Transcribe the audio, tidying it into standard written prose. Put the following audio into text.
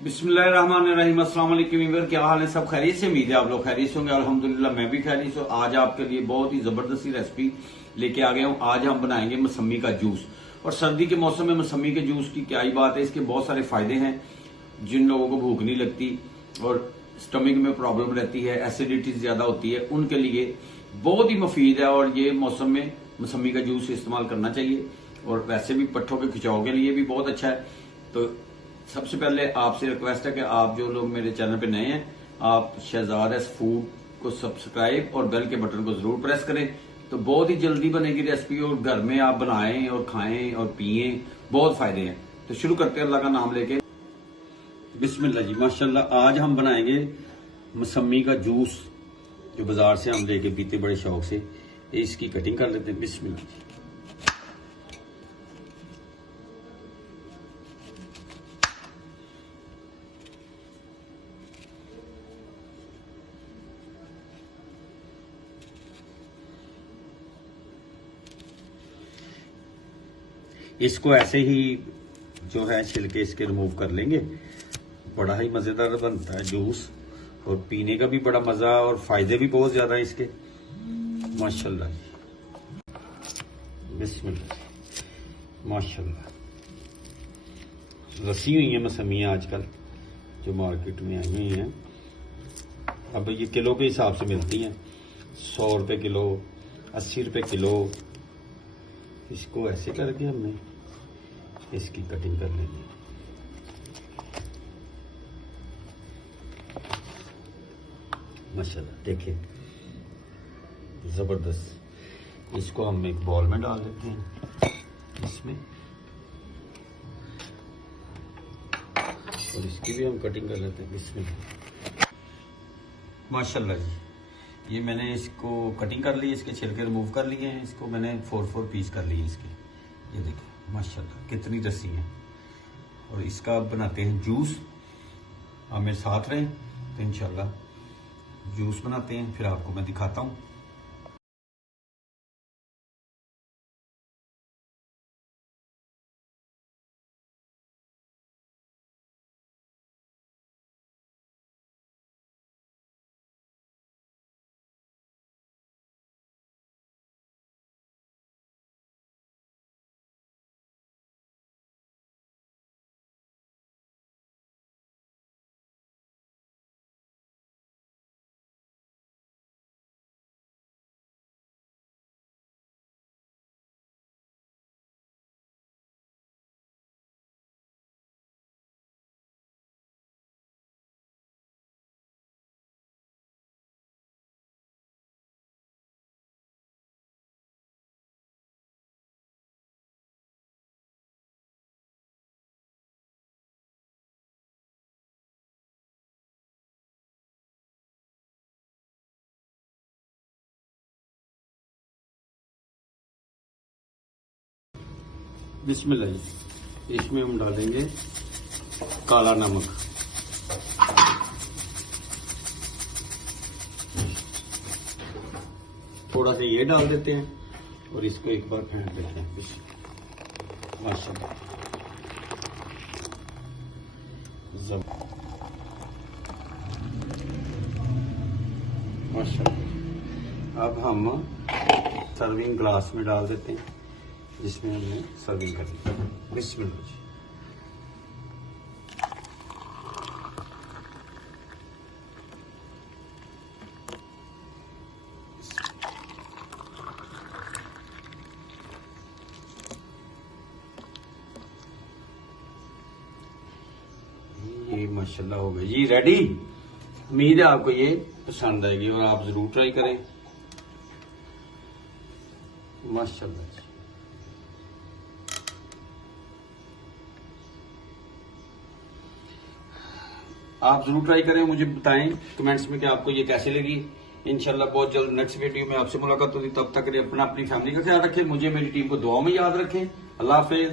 बिस्मिल्लाहिर्रहमानिर्रहीम। अस्सलाम वालेकुम। क्या हाल है? सब खैरियत से? उम्मीद है आप लोग खैरियत होंगे। अल्हम्दुलिल्लाह मैं भी खैरियत हूँ। आज आपके लिए बहुत ही जबरदस्त रेसिपी लेके आ गया हूँ। आज हम बनाएंगे मौसमी का जूस। और सर्दी के मौसम में मौसमी के जूस की क्या ही बात है, इसके बहुत सारे फायदे हैं। जिन लोगों को भूख नहीं लगती और स्टमक में प्रॉब्लम रहती है, एसिडिटी ज्यादा होती है, उनके लिए बहुत ही मुफीद है। और ये मौसम में मौसमी का जूस इस्तेमाल करना चाहिए। और वैसे भी पट्ठों के खिंचाव के लिए भी बहुत अच्छा है। तो सबसे पहले आपसे रिक्वेस्ट है कि आप जो लोग मेरे चैनल पे नए हैं, आप शहजाद फूड को सब्सक्राइब और बेल के बटन को जरूर प्रेस करें। तो बहुत ही जल्दी बनेगी रेसिपी और घर में आप बनाएं और खाएं और पिएं, बहुत फायदे हैं। तो शुरू करते हैं अल्लाह का नाम लेके। बिस्मिल्लाह जी, माशाल्लाह। आज हम बनाएंगे मौसमी का जूस, जो बाजार से हम लेके पीते बड़े शौक से। इसकी कटिंग कर लेते हैं। बिस्मिल्लाह जी। इसको ऐसे ही जो है छिलके इसके रिमूव कर लेंगे। बड़ा ही मजेदार बनता है जूस और पीने का भी बड़ा मजा और फायदे भी बहुत ज्यादा है इसके, माशाल्लाह। बिस्मिल्लाह, माशाल्लाह। रसी हुई है मौसमियां आजकल जो मार्केट में आई हुई हैं। अब ये किलो के हिसाब से मिलती हैं, 100 रुपए किलो, 80 रुपए किलो। इसको ऐसे करके हमने इसकी कटिंग कर लेनी है। माशाल्लाह, देखिए जबरदस्त। इसको हम एक बॉल में डाल देते हैं इसमें, और इसकी भी हम कटिंग कर लेते हैं इसमें। माशाल्लाह जी, ये मैंने इसको कटिंग कर ली, इसके छिलके रिमूव कर लिए हैं। इसको मैंने 4 पीस कर लिए इसके। ये देखिए माशाल्लाह कितनी रस्सी है। और इसका बनाते हैं जूस। आप मेरे साथ रहें तो इंशाल्लाह जूस बनाते हैं, फिर आपको मैं दिखाता हूं। बिस्मिल्लाह जी, इसमें हम डालेंगे काला नमक। थोड़ा सा ये डाल देते हैं और इसको एक बार फेंट देते हैं। माशाल्लाह, माशाल्लाह। अब हम सर्विंग ग्लास में डाल देते हैं, जिसमें हमने सर्विंग कर ली। बिस्मिल्लाह जी। ये माशाल्लाह हो गई जी रेडी। उम्मीद है आपको ये पसंद आएगी और आप जरूर ट्राई करें। माशाल्लाह जी। आप जरूर ट्राई करें, मुझे बताएं कमेंट्स में कि आपको ये कैसे लगी। इंशाल्लाह बहुत जल्द नेक्स्ट वीडियो में आपसे मुलाकात होगी। तब तक अपनी फैमिली का ख्याल रखें, मुझे मेरी टीम को दुआओं में याद रखें। अल्लाह हाफिज।